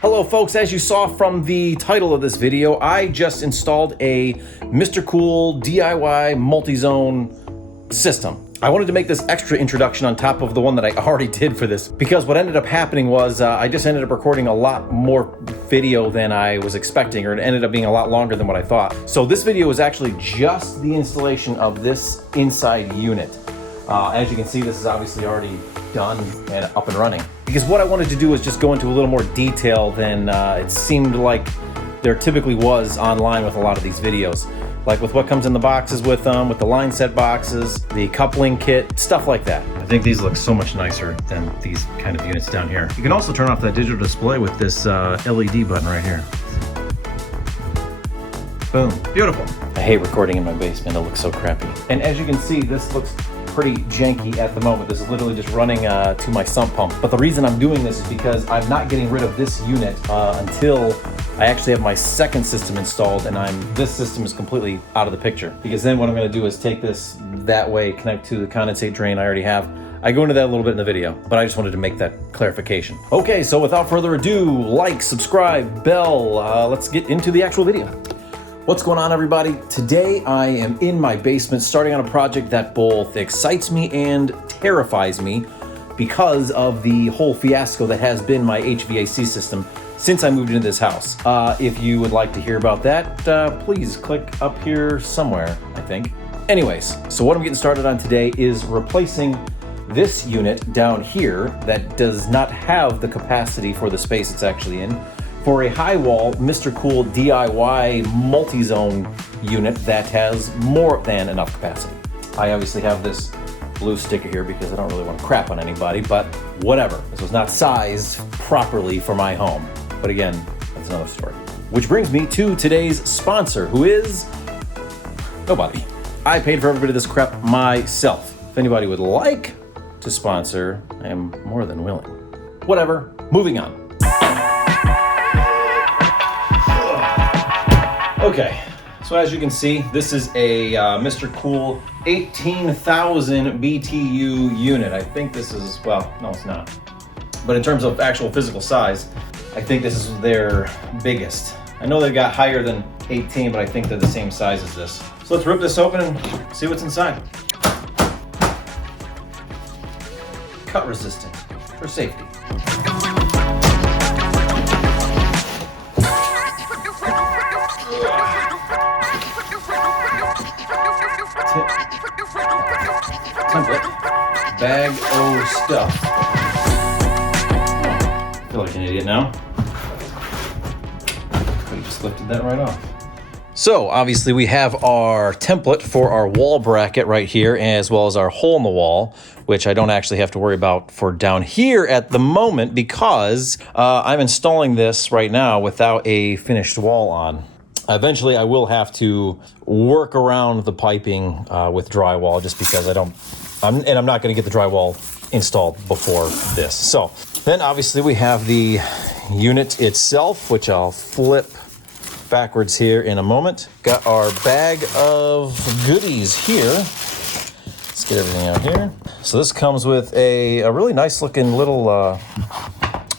Hello folks, as you saw from the title of this video, I just installed a MrCool DIY multi-zone system. I wanted to make this extra introduction on top of the one that I already did for this, because what ended up happening was I just ended up recording a lot more video than I was expecting, or it ended up being a lot longer than what I thought. So this video is actually just the installation of this inside unit. As you can see, this is obviously already done and up and running. Because what I wanted to do was just go into a little more detail than it seemed like there typically was online with a lot of these videos. Like with what comes in the boxes with them, with the line set boxes, the coupling kit, stuff like that. I think these look so much nicer than these kind of units down here. You can also turn off that digital display with this LED button right here. Boom, beautiful. I hate recording in my basement, it looks so crappy. And as you can see, this looks pretty janky at the moment. This is literally just running to my sump pump. But the reason I'm doing this is because I'm not getting rid of this unit until I actually have my second system installed, and this system is completely out of the picture. Because then what I'm gonna do is take this that way, connect to the condensate drain I already have. I go into that a little bit in the video, but I just wanted to make that clarification. Okay, so without further ado, like, subscribe, bell, let's get into the actual video. What's going on, everybody? Today I am in my basement starting on a project that both excites me and terrifies me because of the whole fiasco that has been my HVAC system since I moved into this house. If you would like to hear about that, please click up here somewhere, I think. Anyways, so what I'm getting started on today is replacing this unit down here that does not have the capacity for the space it's actually in, for a high wall MrCool DIY multi-zone unit that has more than enough capacity. I obviously have this blue sticker here because I don't really want to crap on anybody, but whatever. This was not sized properly for my home. But again, that's another story. Which brings me to today's sponsor, who is nobody. I paid for every bit of this crap myself. If anybody would like to sponsor, I am more than willing. Whatever, moving on. Okay, so as you can see, this is a MrCool 18,000 BTU unit. I think this is, well, no it's not. But in terms of actual physical size, I think this is their biggest. I know they've got higher than 18, but I think they're the same size as this. So let's rip this open and see what's inside. Cut resistant, for safety. Template. Bag of stuff. I feel like an idiot now. We just lifted that right off. So obviously we have our template for our wall bracket right here, as well as our hole in the wall, which I don't actually have to worry about for down here at the moment because I'm installing this right now without a finished wall on. Eventually I will have to work around the piping with drywall just because I'm not going to get the drywall installed before this. So then obviously we have the unit itself, which I'll flip backwards here in a moment. Got our bag of goodies here. Let's get everything out here. So this comes with a really nice looking little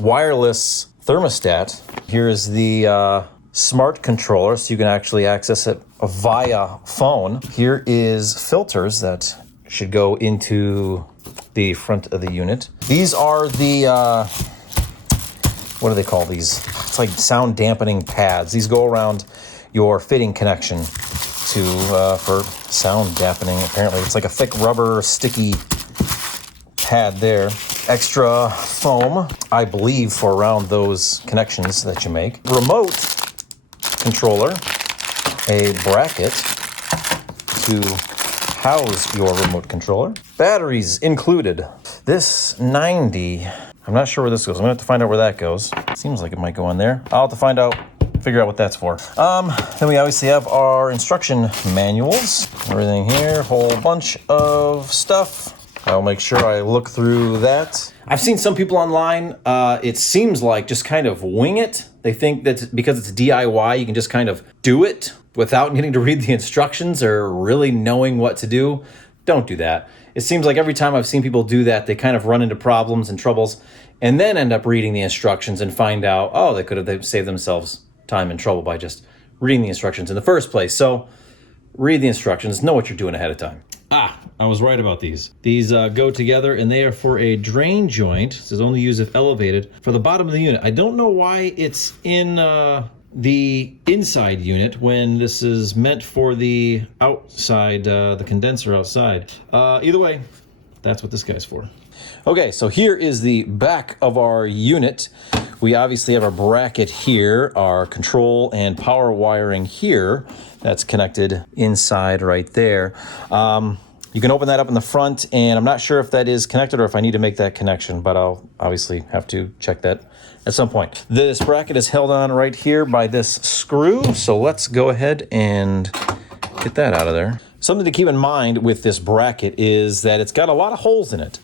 wireless thermostat. Here's the smart controller, so you can actually access it via phone. Here is filters that should go into the front of the unit. These are the, what do they call these? It's like sound dampening pads. These go around your fitting connection for sound dampening. Apparently it's like a thick rubber sticky pad there. Extra foam, I believe, for around those connections that you make. Remote controller, a bracket to house your remote controller. Batteries included. This 90, I'm not sure where this goes. I'm gonna have to find out where that goes. Seems like it might go in there. I'll have to find out, figure out what that's for. Then we obviously have our instruction manuals. Everything here, whole bunch of stuff. I'll make sure I look through that. I've seen some people online, it seems like just kind of wing it. They think that because it's DIY, you can just kind of do it without needing to read the instructions or really knowing what to do. Don't do that. it seems like every time I've seen people do that, they kind of run into problems and troubles and then end up reading the instructions and find out, oh, they could have saved themselves time and trouble by just reading the instructions in the first place. So read the instructions, know what you're doing ahead of time. I was right about these. These go together, and they are for a drain joint. It says only use if elevated for the bottom of the unit. I don't know why it's in the inside unit when this is meant for the outside, the condenser outside. Either way, that's what this guy's for. Okay, so here is the back of our unit. We obviously have our bracket here, our control and power wiring here. That's connected inside right there. You can open that up in the front, and I'm not sure if that is connected or if I need to make that connection, but I'll obviously have to check that at some point. This bracket is held on right here by this screw, so let's go ahead and get that out of there. Something to keep in mind with this bracket is that it's got a lot of holes in it,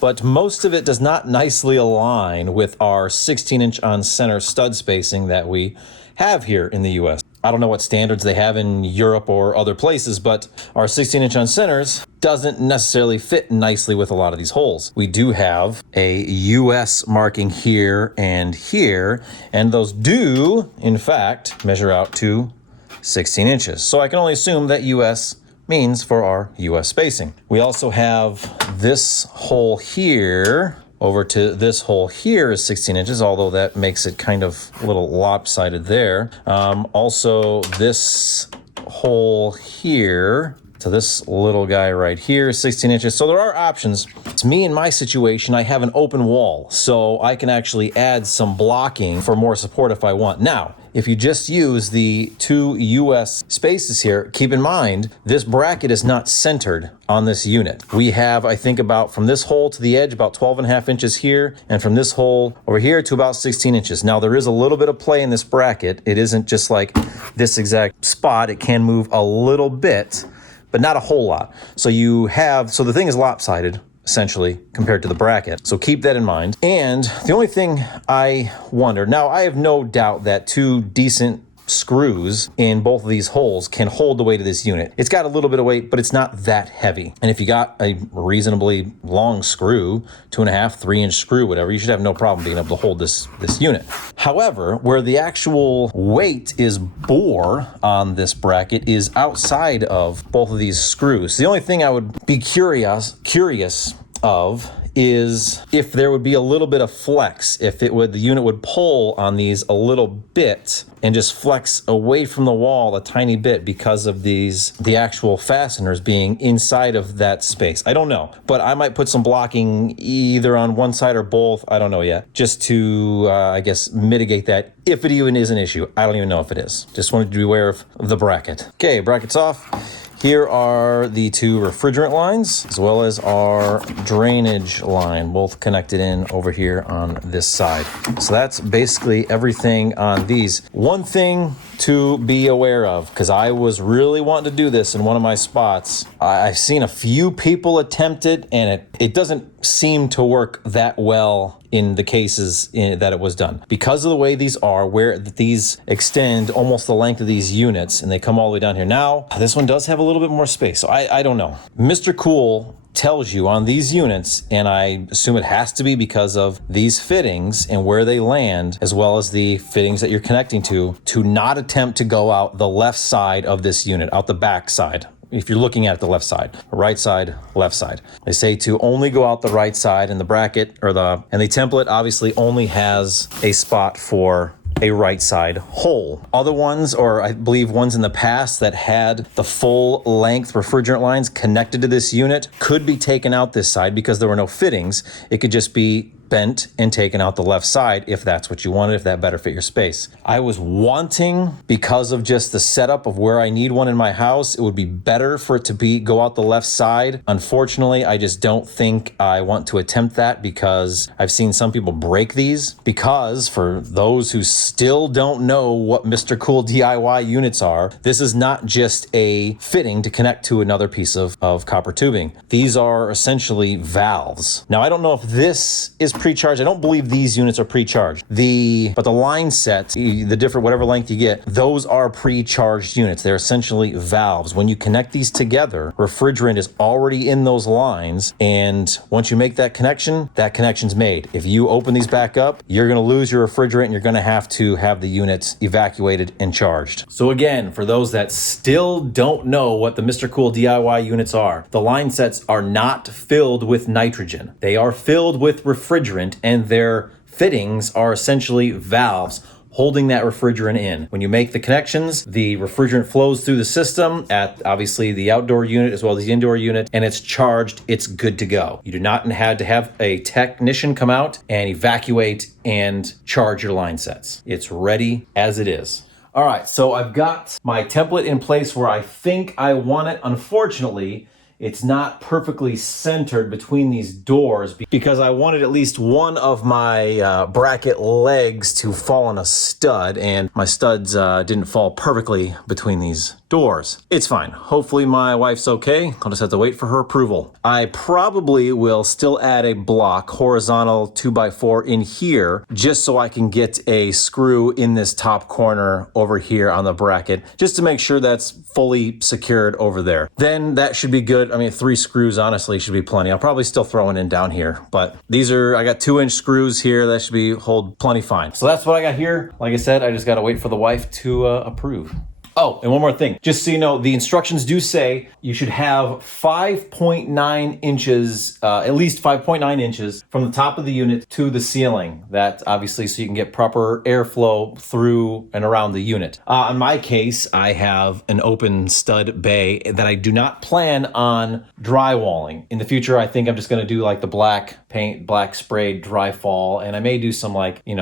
but most of it does not nicely align with our 16-inch on center stud spacing that we have here in the US. I don't know what standards they have in Europe or other places, but our 16-inch on centers doesn't necessarily fit nicely with a lot of these holes. We do have a US marking here, and those do, in fact, measure out to 16 inches. So I can only assume that US means for our US spacing. We also have this hole here over to this hole here is 16 inches, although that makes it kind of a little lopsided there. Also, this hole here to this little guy right here is 16 inches. So there are options. It's me in my situation, I have an open wall, so I can actually add some blocking for more support if I want. Now, if you just use the two US spaces here, keep in mind, this bracket is not centered on this unit. We have, I think, about from this hole to the edge, about 12.5 inches here, and from this hole over here to about 16 inches. Now, there is a little bit of play in this bracket. It isn't just like this exact spot. It can move a little bit, but not a whole lot. So the thing is lopsided, essentially, compared to the bracket. So keep that in mind. And the only thing I wonder, now I have no doubt that two decent screws in both of these holes can hold the weight of this unit. It's got a little bit of weight, but it's not that heavy. And if you got a reasonably long screw, 2.5, 3-inch screw, whatever, you should have no problem being able to hold this unit. However, where the actual weight is bore on this bracket is outside of both of these screws. The only thing I would be curious of is if there would be a little bit of flex, if the unit would pull on these a little bit and just flex away from the wall a tiny bit because of the actual fasteners being inside of that space. I don't know, but I might put some blocking either on one side or both. I don't know yet, just to, I guess, mitigate that if it even is an issue. I don't even know if it is. Just wanted to be aware of the bracket. Okay, bracket's off. Here are the two refrigerant lines, as well as our drainage line, both connected in over here on this side. So that's basically everything on these. One thing to be aware of, because I was really wanting to do this in one of my spots. I've seen a few people attempt it, and it doesn't seem to work that well in the cases that it was done. Because of the way these are, where these extend almost the length of these units, and they come all the way down here. Now, this one does have a little bit more space, so I don't know. MrCool tells you on these units, and I assume it has to be because of these fittings and where they land, as well as the fittings that you're connecting to not attempt to go out the left side of this unit, out the back side. If you're looking at the left side, right side, left side. They say to only go out the right side, and the bracket and the template obviously only has a spot for a right side hole. Other ones, or I believe ones in the past that had the full length refrigerant lines connected to this unit, could be taken out this side because there were no fittings. It could just be bent and taken out the left side if that's what you wanted, if that better fit your space. I was wanting, because of just the setup of where I need one in my house, it would be better for it to go out the left side. Unfortunately, I just don't think I want to attempt that, because I've seen some people break these. Because for those who still don't know what MrCool DIY units are, this is not just a fitting to connect to another piece of copper tubing. These are essentially valves. Now, I don't know if this is pre-charged. I don't believe these units are pre-charged. But the line sets, the different, whatever length you get, those are pre-charged units. They're essentially valves. When you connect these together, refrigerant is already in those lines, and once you make that connection's made. If you open these back up, you're gonna lose your refrigerant and you're gonna have to have the units evacuated and charged. So again, for those that still don't know what the MrCool DIY units are, the line sets are not filled with nitrogen. They are filled with refrigerant, and their fittings are essentially valves holding that refrigerant in. When you make the connections, the refrigerant flows through the system at obviously the outdoor unit as well as the indoor unit, and it's charged, it's good to go. You do not have to have a technician come out and evacuate and charge your line sets. It's ready as it is. All right, so I've got my template in place where I think I want it. Unfortunately, it's not perfectly centered between these doors because I wanted at least one of my bracket legs to fall on a stud, and my studs didn't fall perfectly between these doors. It's fine. Hopefully my wife's okay. I'll just have to wait for her approval. I probably will still add a block, horizontal 2x4 in here, just so I can get a screw in this top corner over here on the bracket, just to make sure that's fully secured over there. Then that should be good. I mean, 3 screws honestly should be plenty. I'll probably still throw one in down here, but I got 2-inch screws here. That should hold plenty fine. So that's what I got here. Like I said, I just got to wait for the wife to approve. Oh, and one more thing. Just so you know, the instructions do say you should have 5.9 inches, at least 5.9 inches from the top of the unit to the ceiling. That obviously so you can get proper airflow through and around the unit. In my case, I have an open stud bay that I do not plan on drywalling. In the future, I think I'm just gonna do like the black paint, black sprayed dry fall, and I may do some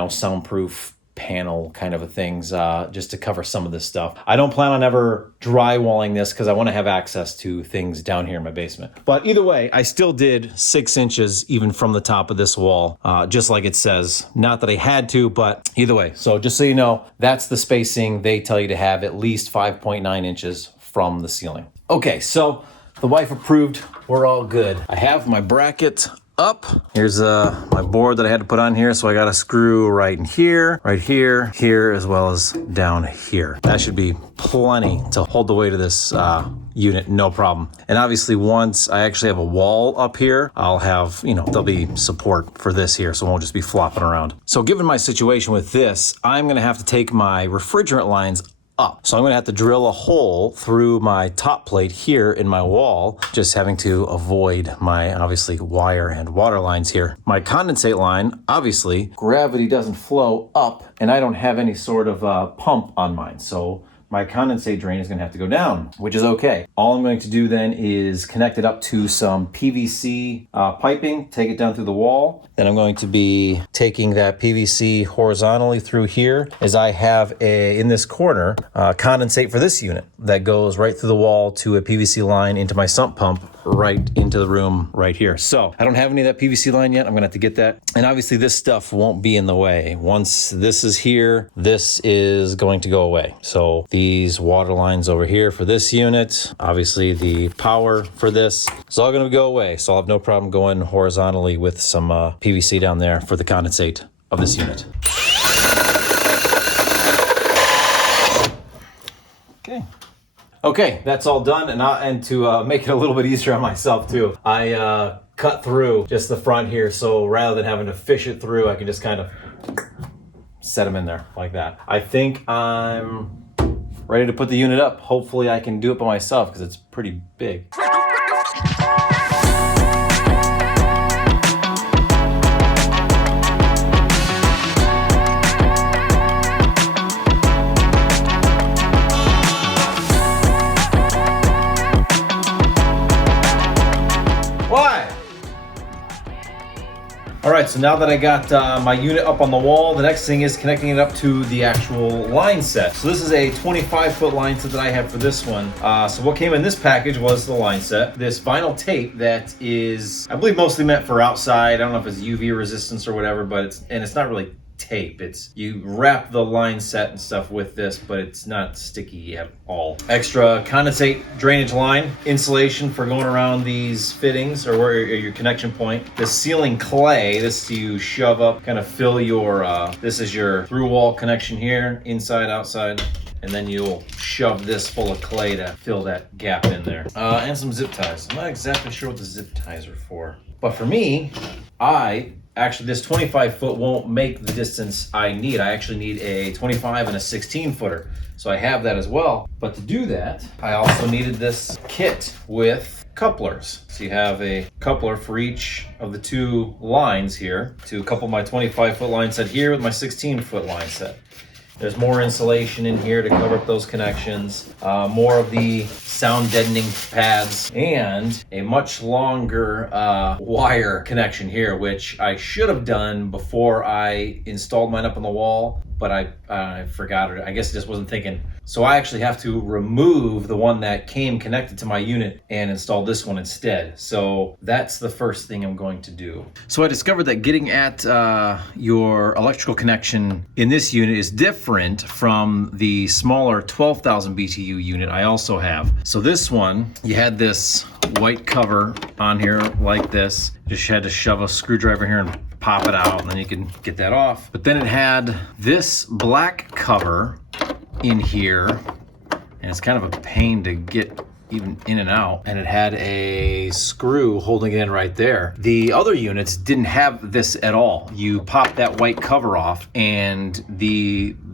soundproof panel kind of things just to cover some of this stuff. I don't plan on ever drywalling this because I want to have access to things down here in my basement. But either way, I still did 6 inches even from the top of this wall, just like it says. Not that I had to, but either way. So just so you know, that's the spacing. They tell you to have at least 5.9 inches from the ceiling. Okay, so the wife approved. We're all good. I have my bracket up. Here's my board that I had to put on here, so I got a screw right in here, here, as well as down here. That should be plenty to hold the weight of this unit, no problem. And obviously once I actually have a wall up here, I'll have, there'll be support for this here, so it won't just be flopping around. So given my situation with this, I'm gonna have to take my refrigerant lines up. So I'm gonna have to drill a hole through my top plate here in my wall, just having to avoid my obviously wire and water lines here. My condensate line, obviously, gravity doesn't flow up and I don't have any sort of pump on mine. So my condensate drain is gonna have to go down, which is okay. All I'm going to do then is connect it up to some PVC piping, take it down through the wall. Then I'm going to be taking that PVC horizontally through here, as I have in this corner, condensate for this unit that goes right through the wall to a PVC line into my sump pump right into the room right here. So I don't have any of that PVC line yet. I'm gonna have to get that. And obviously this stuff won't be in the way. Once this is here, this is going to go away. So these water lines over here for this unit, obviously the power for this, it's all gonna go away. So I'll have no problem going horizontally with some PVC down there for the condensate of this unit. Okay, that's all done, and to make it a little bit easier on myself too, I cut through just the front here, so rather than having to fish it through, I can just kind of set them in there like that. I think I'm ready to put the unit up. Hopefully I can do it by myself because it's pretty big. All right, so now that I got my unit up on the wall, the next thing is connecting it up to the actual line set. So this is a 25-foot line set that I have for this one. So what came in this package was the line set. This vinyl tape that is, I believe, mostly meant for outside. I don't know if it's UV resistance or whatever, but it's not really tape. You wrap the line set and stuff with this, but it's not sticky at all. Extra condensate drainage line insulation for going around these fittings or where your connection point. The sealing clay, this you shove up, kind of fill your, this is your through wall connection here, inside, outside. And then you'll shove this full of clay to fill that gap in there. And some zip ties. I'm not exactly sure what the zip ties are for. But for me, actually, this 25 foot won't make the distance I need. I actually need a 25 and a 16 footer. So I have that as well. But to do that, I also needed this kit with couplers. So you have a coupler for each of the two lines here to couple my 25 foot line set here with my 16 foot line set. There's more insulation in here to cover up those connections, more of the sound deadening pads, and a much longer wire connection here, which I should have done before I installed mine up on the wall, but I forgot it. I guess I just wasn't thinking. So I actually have to remove the one that came connected to my unit and install this one instead. So that's the first thing I'm going to do. So I discovered that getting at your electrical connection in this unit is different from the smaller 12,000 BTU unit I also have. So this one, you had this white cover on here like this. Just had to shove a screwdriver here and pop it out, and then you can get that off. But then it had this black cover in here, and it's kind of a pain to get even in and out, and it had a screw holding it in right there. The other units didn't have this at all. You pop that white cover off and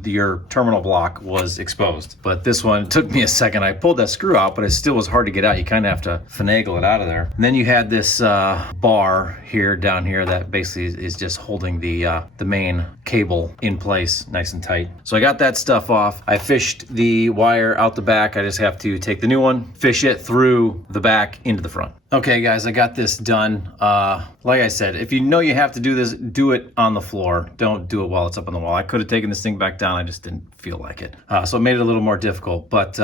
your terminal block was exposed. But this one, it took me a second. I pulled that screw out, but it still was hard to get out. You kind of have to finagle it out of there. And then you had this bar here, down here, that basically is just holding the main cable in place nice and tight. So I got that stuff off. I fished the wire out the back. I just have to take the new one, fish it through the back into the front. Okay guys, I got this done. Like I said, if you know you have to do this, do it on the floor. Don't do it while it's up on the wall. I could have taken this thing back down, I just didn't feel like it. So it made it a little more difficult, but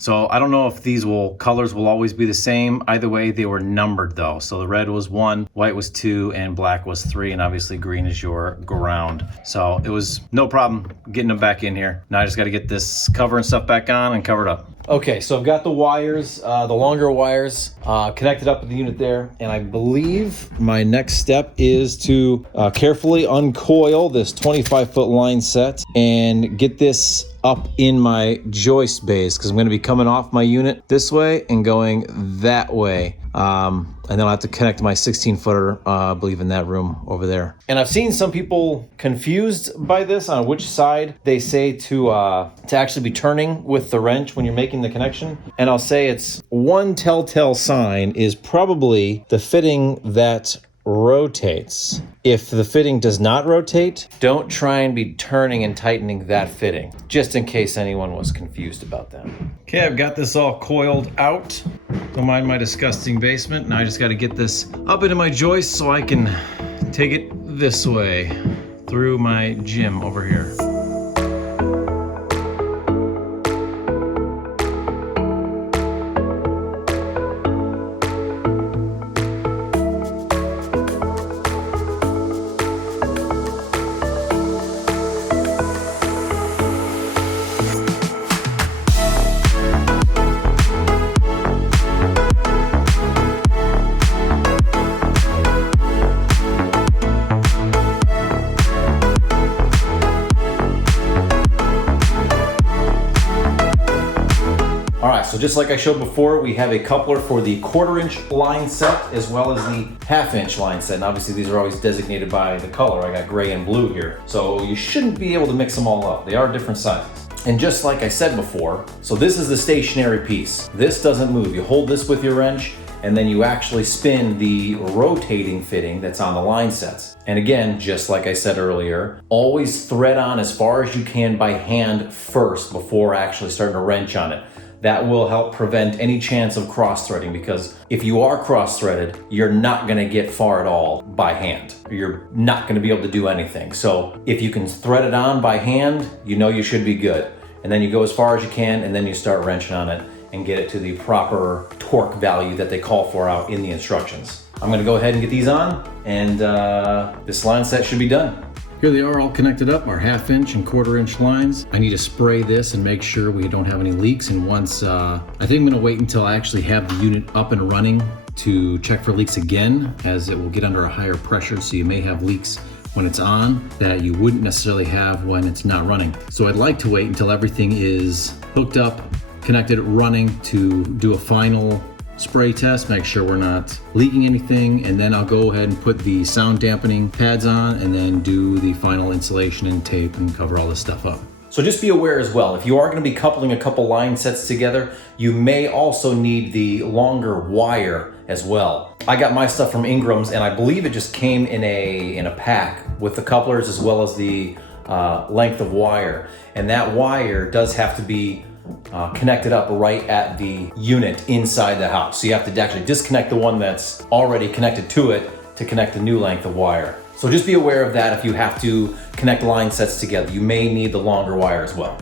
so I don't know if these colors will always be the same. Either way, they were numbered though. So the red was 1, white was 2, and black was 3, and obviously green is your ground. So it was no problem getting them back in here. Now I just gotta get this cover and stuff back on and cover it up. Okay, so I've got the wires, the longer wires, connected up with the unit there, and I believe my next step is to carefully uncoil this 25-foot line set and get this up in my joist base, because I'm going to be coming off my unit this way and going that way. And then I'll have to connect my 16-footer, I believe, in that room over there. And I've seen some people confused by this on which side they say to actually be turning with the wrench when you're making the connection. And I'll say it's one telltale sign is probably the fitting that rotates. If the fitting does not rotate, don't try and be turning and tightening that fitting, just in case anyone was confused about that. Okay, I've got this all coiled out. Don't mind my disgusting basement. Now I just got to get this up into my joist so I can take it this way through my gym over here. So just like I showed before, we have a coupler for the 1/4-inch line set as well as the 1/2-inch line set. And obviously these are always designated by the color. I got gray and blue here. So you shouldn't be able to mix them all up. They are different sizes. And just like I said before, so this is the stationary piece. This doesn't move. You hold this with your wrench and then you actually spin the rotating fitting that's on the line sets. And again, just like I said earlier, always thread on as far as you can by hand first before actually starting to wrench on it. That will help prevent any chance of cross-threading, because if you are cross-threaded, you're not gonna get far at all by hand. You're not gonna be able to do anything. So if you can thread it on by hand, you know you should be good. And then you go as far as you can, and then you start wrenching on it and get it to the proper torque value that they call for out in the instructions. I'm gonna go ahead and get these on, and this line set should be done. Here they are all connected up, our 1/2" and 1/4" lines. I need to spray this and make sure we don't have any leaks. And once, I think I'm gonna wait until I actually have the unit up and running to check for leaks again, as it will get under a higher pressure. So you may have leaks when it's on that you wouldn't necessarily have when it's not running. So I'd like to wait until everything is hooked up, connected, running, to do a final spray test, make sure we're not leaking anything, and then I'll go ahead and put the sound dampening pads on and then do the final insulation and tape and cover all this stuff up. So just be aware as well, if you are going to be coupling a couple line sets together, you may also need the longer wire as well. I got my stuff from Ingram's, and I believe it just came in a pack with the couplers as well as the length of wire. And that wire does have to be connected up right at the unit inside the house. So you have to actually disconnect the one that's already connected to it to connect the new length of wire. So just be aware of that if you have to connect line sets together. You may need the longer wire as well.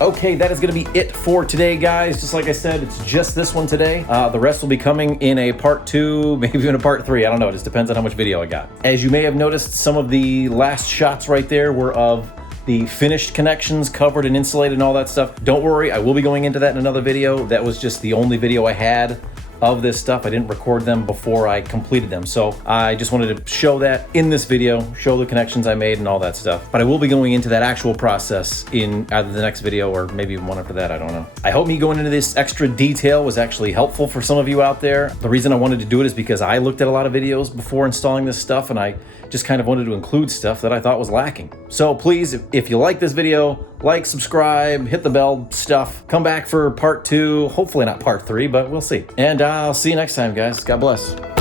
Okay, that is gonna be it for today, guys. Just like I said, it's just this one today. The rest will be coming in a part 2, maybe even a part 3. I don't know, it just depends on how much video I got. As you may have noticed, some of the last shots right there were of the finished connections, covered and insulated and all that stuff. Don't worry, I will be going into that in another video. That was just the only video I had of this stuff. I didn't record them before I completed them. So I just wanted to show that in this video, show the connections I made and all that stuff. But I will be going into that actual process in either the next video or maybe even one after that, I don't know. I hope me going into this extra detail was actually helpful for some of you out there. The reason I wanted to do it is because I looked at a lot of videos before installing this stuff, and I just kind of wanted to include stuff that I thought was lacking. So please, if you like this video, like, subscribe, hit the bell stuff. Come back for part 2, hopefully not part 3, but we'll see. And I'll see you next time, guys. God bless.